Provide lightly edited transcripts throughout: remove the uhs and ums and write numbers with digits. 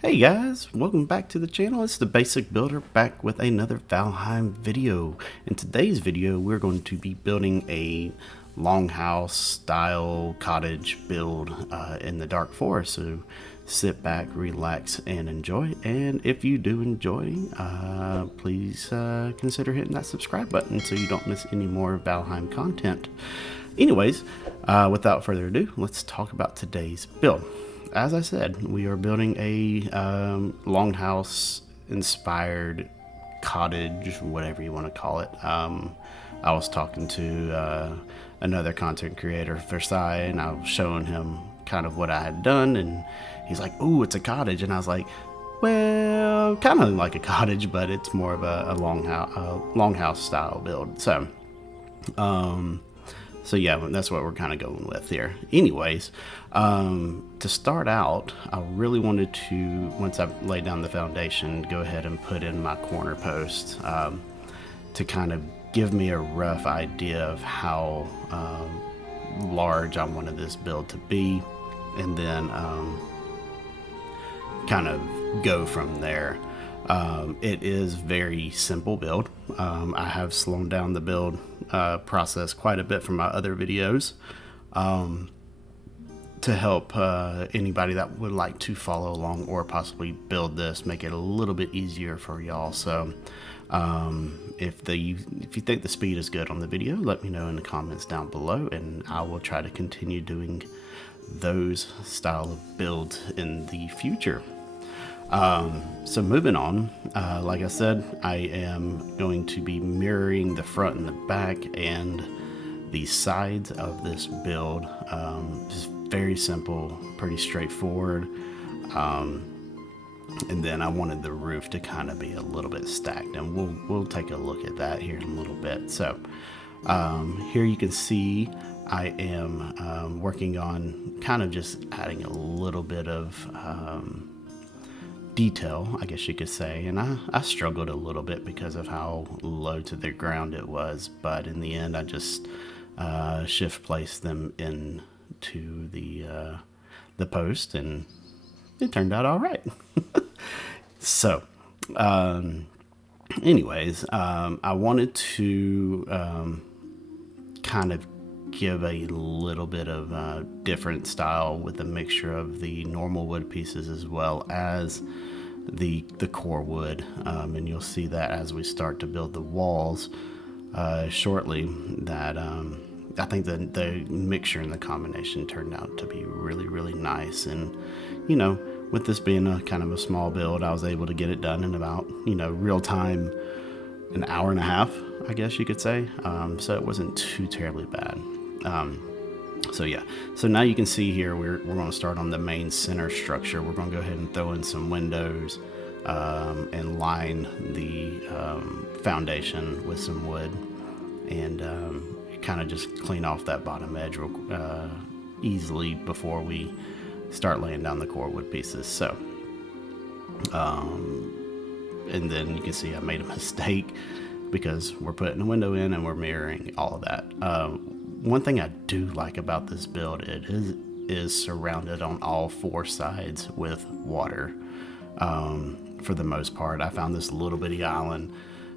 Hey guys, welcome back to the channel. It's the Basic Builder back with another VALHEIM video. In today's video, we're going to be building a longhouse style cottage build in the dark forest. So sit back, relax, and enjoy. And if you do enjoy, please consider hitting that subscribe button so you don't miss any more VALHEIM content. Anyways, without further ado, let's talk about today's build. As I said, we are building a longhouse inspired cottage, whatever you want to call it. I was talking to another content creator, Versailles, and I was showing him kind of what I had done, and he's like, "Ooh, it's a cottage," and I was like, "Well, kind of like a cottage, but it's more of a longhouse style build." So yeah, that's what we're kind of going with here. Anyways, to start out, I really wanted to, once I've laid down the foundation, go ahead and put in my corner posts to kind of give me a rough idea of how large I wanted this build to be, and then kind of go from there. It is very simple build. I have slowed down the build process quite a bit from my other videos to help anybody that would like to follow along or possibly build this, make it a little bit easier for y'all. So if you think the speed is good on the video, let me know in the comments down below, and I will try to continue doing those style of builds in the future. So moving on, like I said, I am going to be mirroring the front and the back and the sides of this build. Just very simple, pretty straightforward. And then I wanted the roof to kind of be a little bit stacked, and we'll take a look at that here in a little bit. So here you can see I am working on kind of just adding a little bit of detail, I guess you could say, and I struggled a little bit because of how low to the ground it was, but in the end I just shift placed them into the post, and it turned out all right. So anyways, I wanted to kind of give a little bit of different style with a mixture of the normal wood pieces as well as the core wood, and you'll see that as we start to build the walls shortly, that I think the mixture and the combination turned out to be really nice. And you know, with this being a kind of a small build, I was able to get it done in about, real time, an hour and a half, I guess you could say. So it wasn't too terribly bad. So yeah, so now you can see here we're going to start on the main center structure. We're going to go ahead and throw in some windows and line the foundation with some wood, and kind of just clean off that bottom edge real easily before we start laying down the core wood pieces. So and then you can see I made a mistake because we're putting a window in and we're mirroring all of that. One thing I do like about this build, it is surrounded on all four sides with water. For the most part, I found this little bitty island,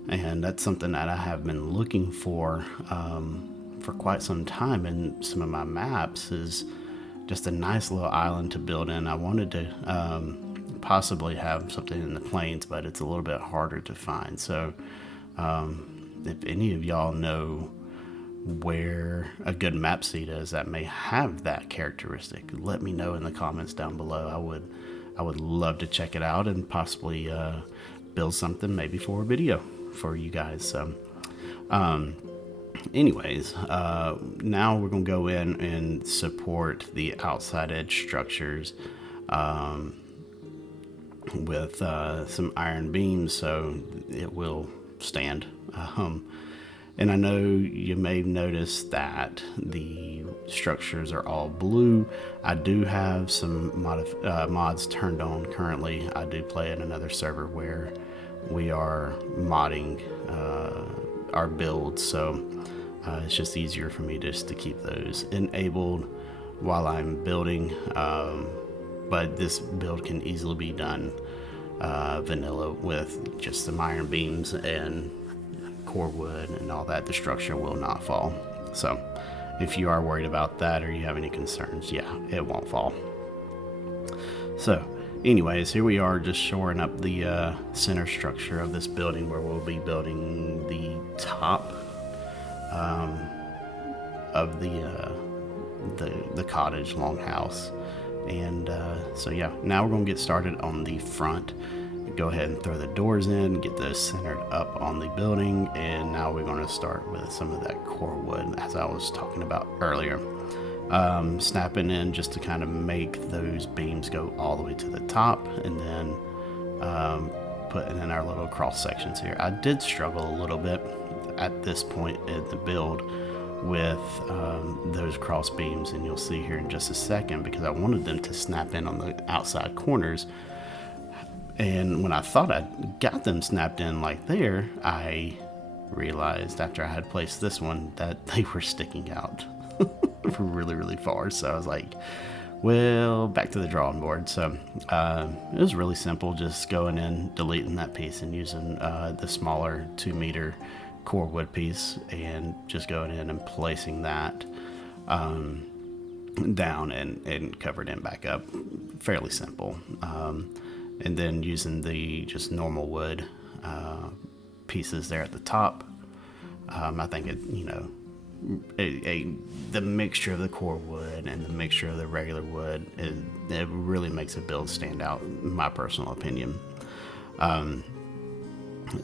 and that's something that I have been looking for quite some time in some of my maps, is just a nice little island to build in. I wanted to possibly have something in the plains, but it's a little bit harder to find. So if any of y'all know where a good map seed is that may have that characteristic, let me know in the comments down below. I would love to check it out and possibly build something maybe for a video for you guys. So anyways, now we're gonna go in and support the outside edge structures with some iron beams so it will stand. And I know you may have noticed that the structures are all blue. I do have some mods turned on currently. I do play in another server where we are modding our builds, so it's just easier for me just to keep those enabled while I'm building. but this build can easily be done vanilla with just some iron beams and core wood and all that. The structure will not fall. So if you are worried about that or you have any concerns, yeah, it won't fall. So anyways, here we are just shoring up the center structure of this building, where we'll be building the top of the cottage longhouse. And so yeah, now we're going to get started on the front. Go ahead and throw the doors in, get those centered up on the building, and now we're going to start with some of that core wood, as I was talking about earlier. Snapping in just to kind of make those beams go all the way to the top, and then putting in our little cross sections here. I did struggle a little bit at this point in the build with those cross beams, and you'll see here in just a second, because I wanted them to snap in on the outside corners. And when I thought I got them snapped in like there, I realized after I had placed this one that they were sticking out really, really far. So I was like, well, back to the drawing board. So it was really simple, just going in, deleting that piece, and using the smaller 2-meter core wood piece, and just going in and placing that down and covered in back up. Fairly simple. And then using the just normal wood pieces there at the top. I think it, the mixture of the core wood and the mixture of the regular wood, it really makes a build stand out, in my personal opinion.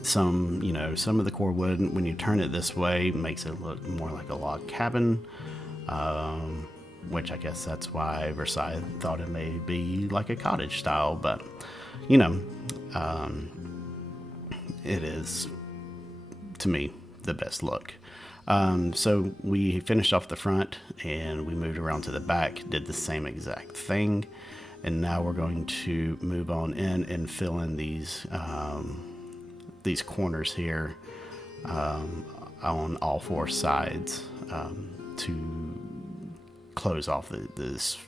Some of the core wood, when you turn it this way, makes it look more like a log cabin, which I guess that's why Versailles thought it may be like a cottage style, but it is, to me, the best look. So we finished off the front and we moved around to the back, did the same exact thing, and now we're going to move on in and fill in these corners here on all 4 sides to close off this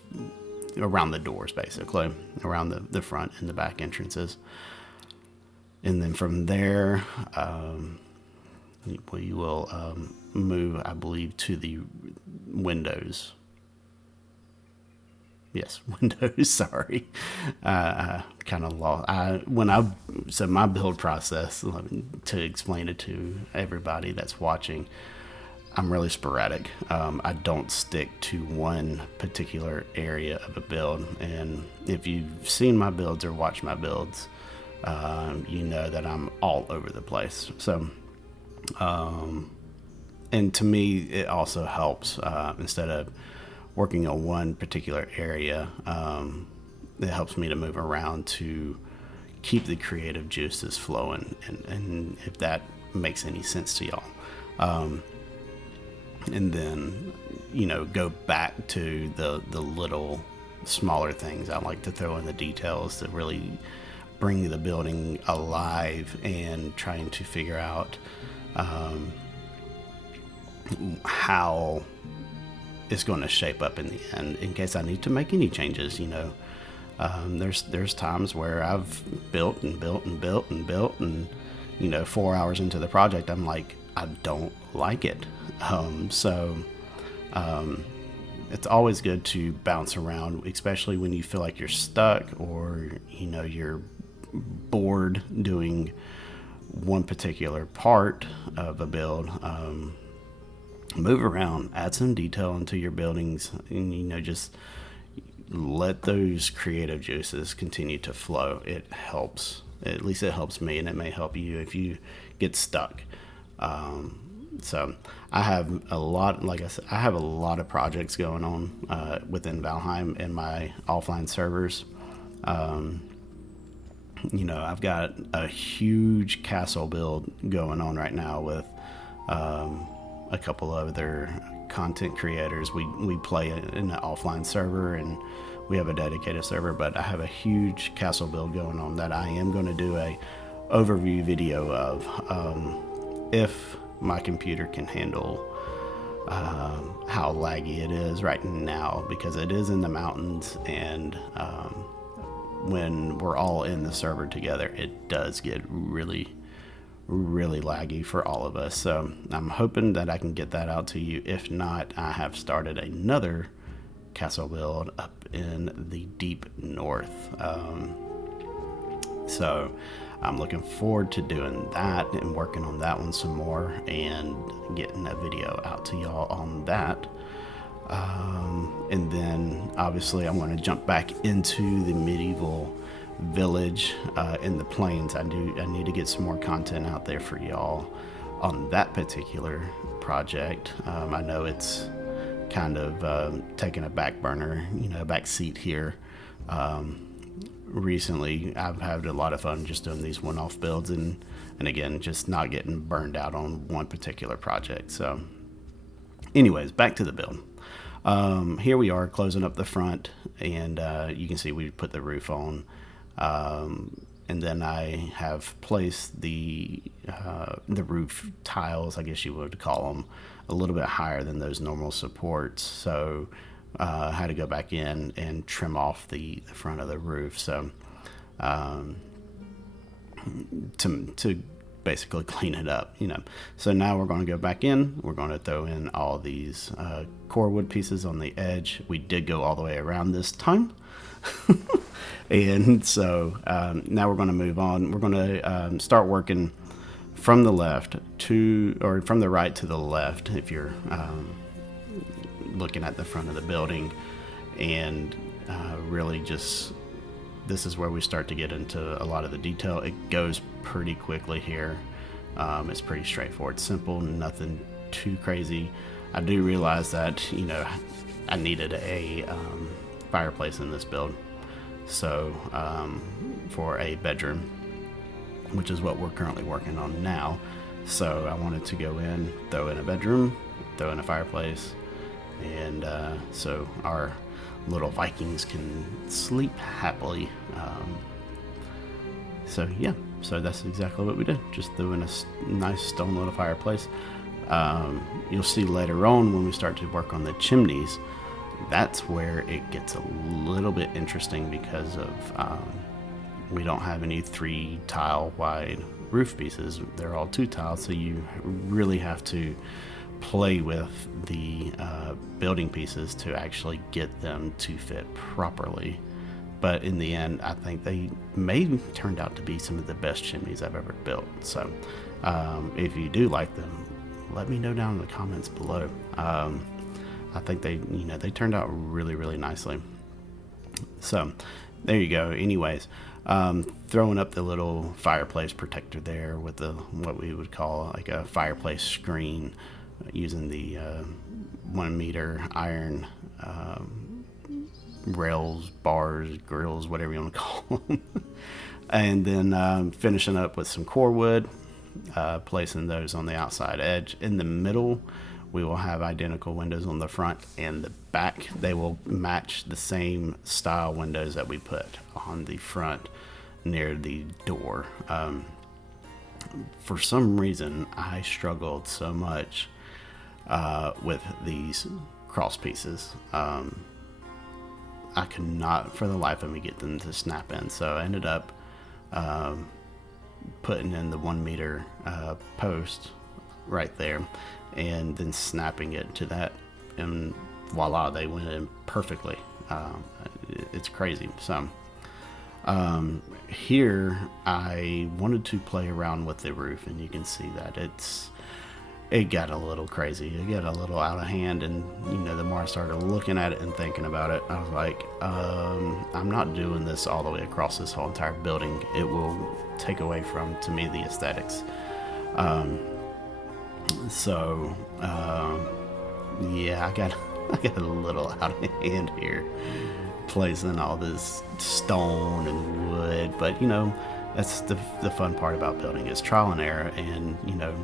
around the doors, basically around the front and the back entrances. And then from there we will move, I believe, to the windows. Yes, windows. Sorry, kind of lost. So my build process, to explain it to everybody that's watching, I'm really sporadic. I don't stick to one particular area of a build. And if you've seen my builds or watched my builds, you know that I'm all over the place. So, and to me, it also helps, instead of working on one particular area, it helps me to move around to keep the creative juices flowing. And if that makes any sense to y'all. And then, go back to the little smaller things. I like to throw in the details to really bring the building alive, and trying to figure out how it's going to shape up in the end, in case I need to make any changes. There's times where I've built and 4 hours into the project, I'm like, I don't like it. It's always good to bounce around, especially when you feel like you're stuck, or you're bored doing one particular part of a build. Move around, add some detail into your buildings, and just let those creative juices continue to flow. It helps. At least it helps me, and it may help you if you get stuck. So I have a lot, like I said, I have a lot of projects going on within Valheim and my offline servers. I've got a huge castle build going on right now with a couple of other content creators. We play in an offline server, and we have a dedicated server, but I have a huge castle build going on that I am going to do a overview video of, if my computer can handle how laggy it is right now, because it is in the mountains, and when we're all in the server together, it does get really laggy for all of us. So I'm hoping that I can get that out to you. If not, I have started another castle build up in the deep north. So I'm looking forward to doing that and working on that one some more and getting a video out to y'all on that. And then obviously I'm going to jump back into the medieval village in the plains. I need to get some more content out there for y'all on that particular project. I know it's kind of taking a back burner, back seat here. Recently I've had a lot of fun just doing these one-off builds and again, just not getting burned out on one particular project. So anyways, back to the build. Here we are closing up the front, and you can see we put the roof on, and then I have placed the roof tiles, I guess you would call them, a little bit higher than those normal supports. So I had to go back in and trim off the front of the roof. So to basically clean it up, So now we're going to go back in. We're going to throw in all these core wood pieces on the edge. We did go all the way around this time. And so now we're going to move on. We're going to start working from the left or from the right to the left, if you're looking at the front of the building. And really just, this is where we start to get into a lot of the detail. It goes pretty quickly here. It's pretty straightforward, simple, nothing too crazy. I do realize that, I needed a fireplace in this build. So for a bedroom, which is what we're currently working on now. So I wanted to go in, throw in a bedroom, throw in a fireplace, and so our little Vikings can sleep happily. So yeah, so that's exactly what we did. Just threw in a nice stone little fireplace. You'll see later on when we start to work on the chimneys, that's where it gets a little bit interesting, because of we don't have any 3 tile wide roof pieces. They're all 2 tiles, so you really have to play with the building pieces to actually get them to fit properly. But in the end, I think they may turned out to be some of the best chimneys I've ever built. So if you do like them, let me know down in the comments below. I think they turned out really nicely. So there you go. Anyways, throwing up the little fireplace protector there with the what we would call like a fireplace screen, using the 1 meter iron rails, bars, grills, whatever you want to call them. And then finishing up with some core wood, placing those on the outside edge. In the middle, we will have identical windows on the front and the back. They will match the same style windows that we put on the front near the door. For some reason, I struggled so much with these cross pieces. I could not for the life of me get them to snap in, so I ended up putting in the 1 meter post right there and then snapping it to that, and voila, they went in perfectly. It's crazy. So here I wanted to play around with the roof, and you can see that it got a little crazy. It got a little out of hand, and the more I started looking at it and thinking about it, I was like, I'm not doing this all the way across this whole entire building. It will take away from, to me, the aesthetics. Yeah, I got a little out of hand here, placing all this stone and wood, but that's the fun part about building, is trial and error. And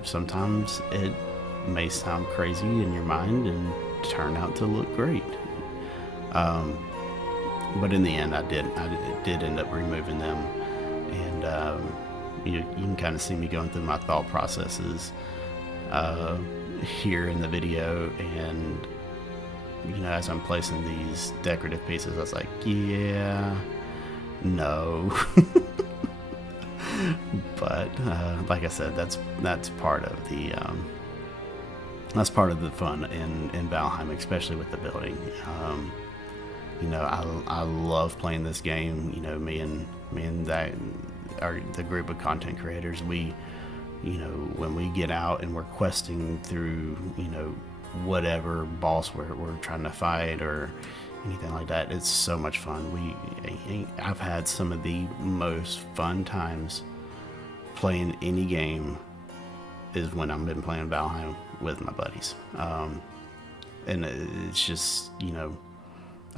sometimes it may sound crazy in your mind and turn out to look great, but in the end I did end up removing them. And you can kind of see me going through my thought processes here in the video, and as I'm placing these decorative pieces, I was like, yeah, no. But like I said, that's part of the fun in Valheim, especially with the building. I love playing this game. Me and the group of content creators, we, when we get out and we're questing through, whatever boss we're trying to fight or anything like that, it's so much fun. I've had some of the most fun times playing any game is when I've been playing Valheim with my buddies. And it's just,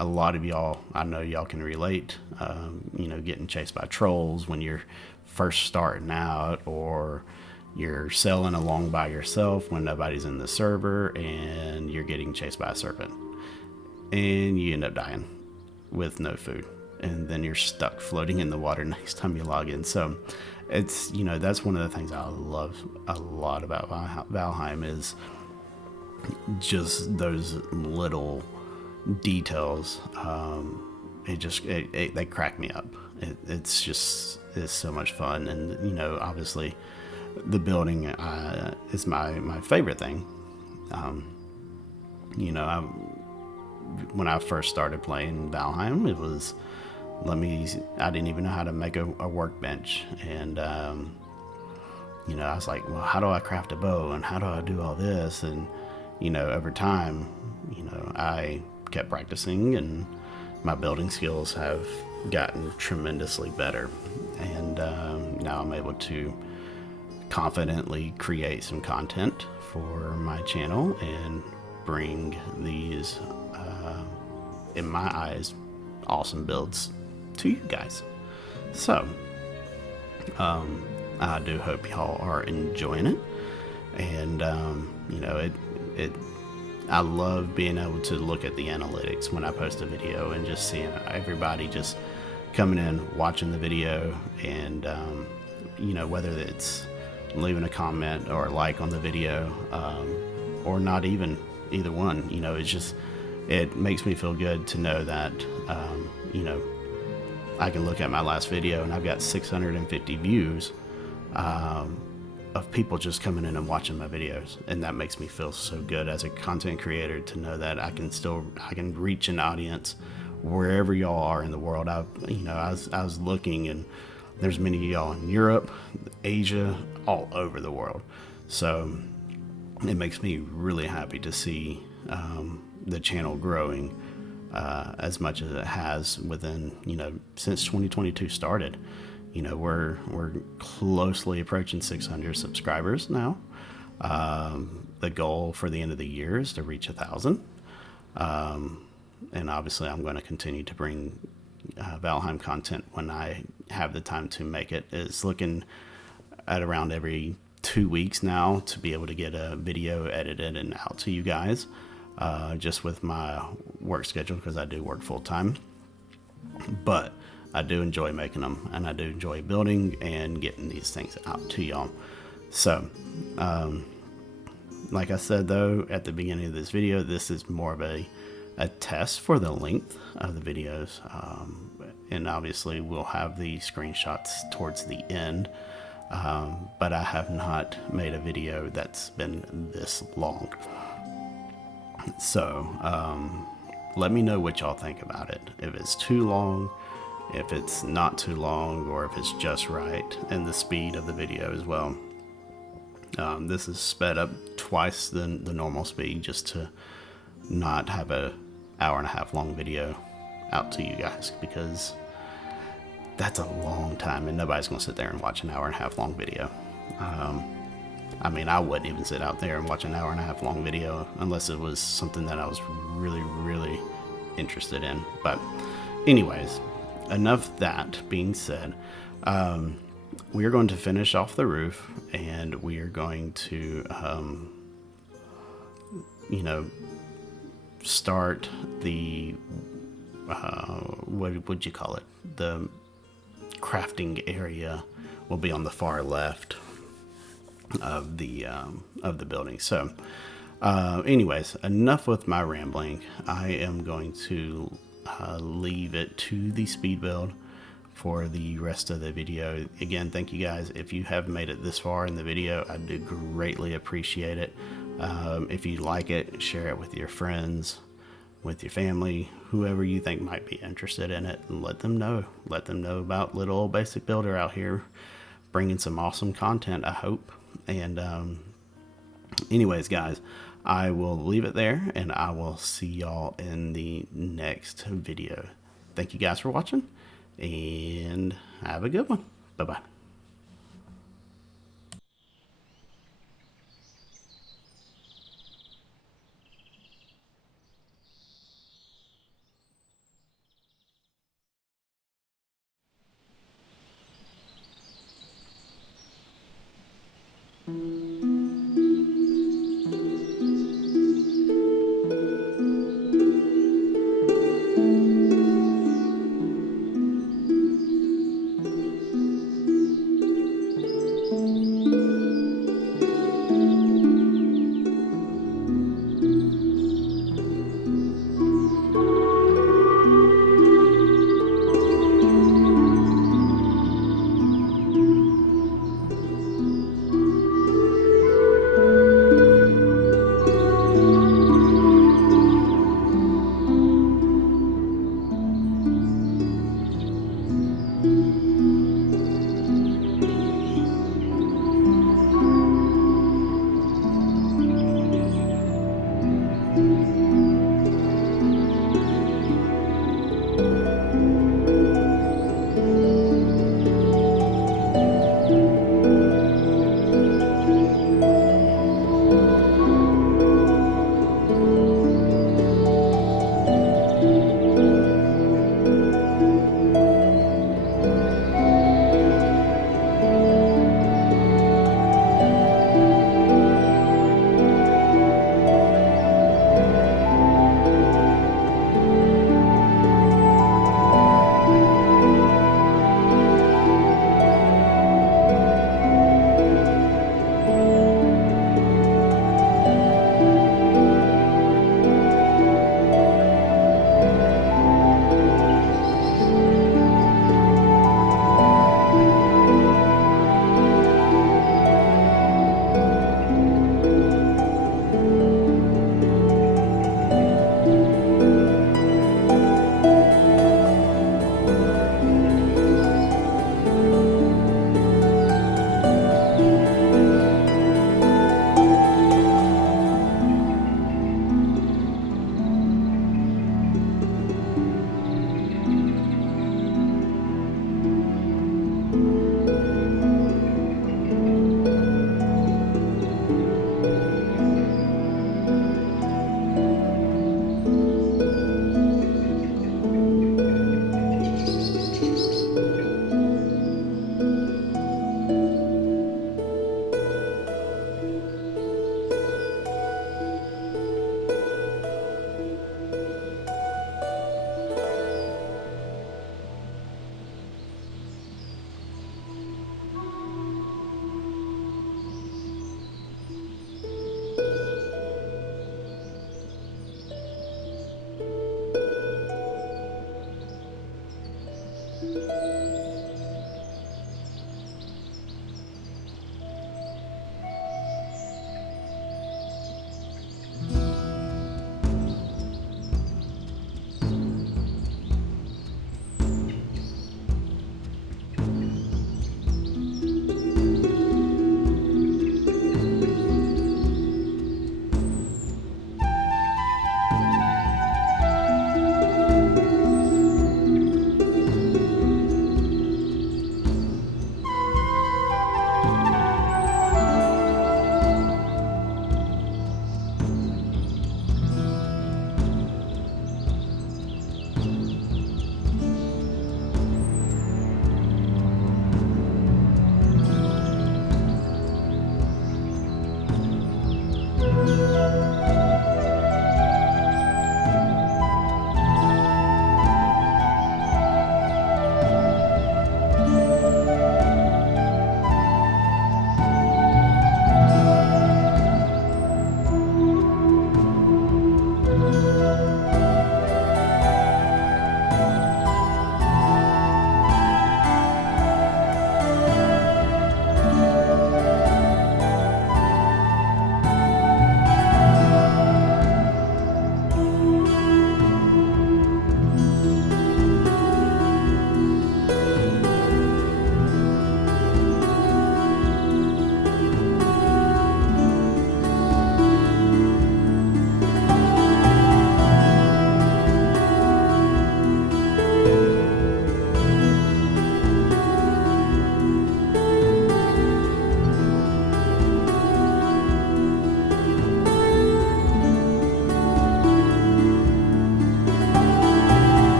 a lot of y'all, I know y'all can relate, getting chased by trolls when you're first starting out, or you're sailing along by yourself when nobody's in the server and you're getting chased by a serpent and you end up dying with no food, and then you're stuck floating in the water next time you log in. So it's, that's one of the things I love a lot about Valheim, is just those little details. They crack me up. It's so much fun. And obviously the building is my favorite thing. When I first started playing Valheim, it was, I didn't even know how to make a workbench. And I was like, well, how do I craft a bow, and how do I do all this? And over time, I kept practicing, and my building skills have gotten tremendously better. And now I'm able to confidently create some content for my channel and bring these, in my eyes, awesome builds to you guys. So I do hope y'all are enjoying it. And I love being able to look at the analytics when I post a video and just seeing everybody just coming in, watching the video, and whether it's leaving a comment or a like on the video, or not even either one. It makes me feel good to know that I can look at my last video and I've got 650 views of people just coming in and watching my videos, and that makes me feel so good as a content creator to know that I can reach an audience wherever y'all are in the world. I was looking, and there's many of y'all in Europe, Asia, all over the world. So it makes me really happy to see the channel growing as much as it has within, since 2022 started. We're closely approaching 600 subscribers now. The goal for the end of the year is to reach 1,000. And obviously I'm going to continue to bring Valheim content when I have the time to make it. It's looking at around every 2 weeks now to be able to get a video edited and out to you guys, just with my work schedule, because I do work full time. But I do enjoy making them, and I do enjoy building and getting these things out to y'all. So, like I said, though, at the beginning of this video, this is more of a test for the length of the videos. And obviously we'll have the screenshots towards the end. But I have not made a video that's been this long. So, let me know what y'all think about it. If it's too long, if it's not too long, or if it's just right, and the speed of the video as well. This is sped up twice the normal speed, just to not have a hour-and-a-half long video out to you guys, because that's a long time, and nobody's gonna sit there and watch an hour-and-a-half long video. I wouldn't even sit out there and watch an hour-and-a-half long video unless it was something that I was really, really interested in. But anyways, enough that being said, we are going to finish off the roof, and we are going to, start the, what would you call it? The crafting area will be on the far left of the building. So Anyways, enough with my rambling. I am going to leave it to the speed build for the rest of the video. Again, thank you guys. If you have made it this far in the video, I do greatly appreciate it. If you like it, share it with your friends, with your family, whoever you think might be interested in it, and let them know. Let them know about little old basic builder out here bringing some awesome content, I hope. And anyways, guys, I will leave it there, and I will see y'all in the next video. Thank you guys for watching, and have a good one. Bye-bye.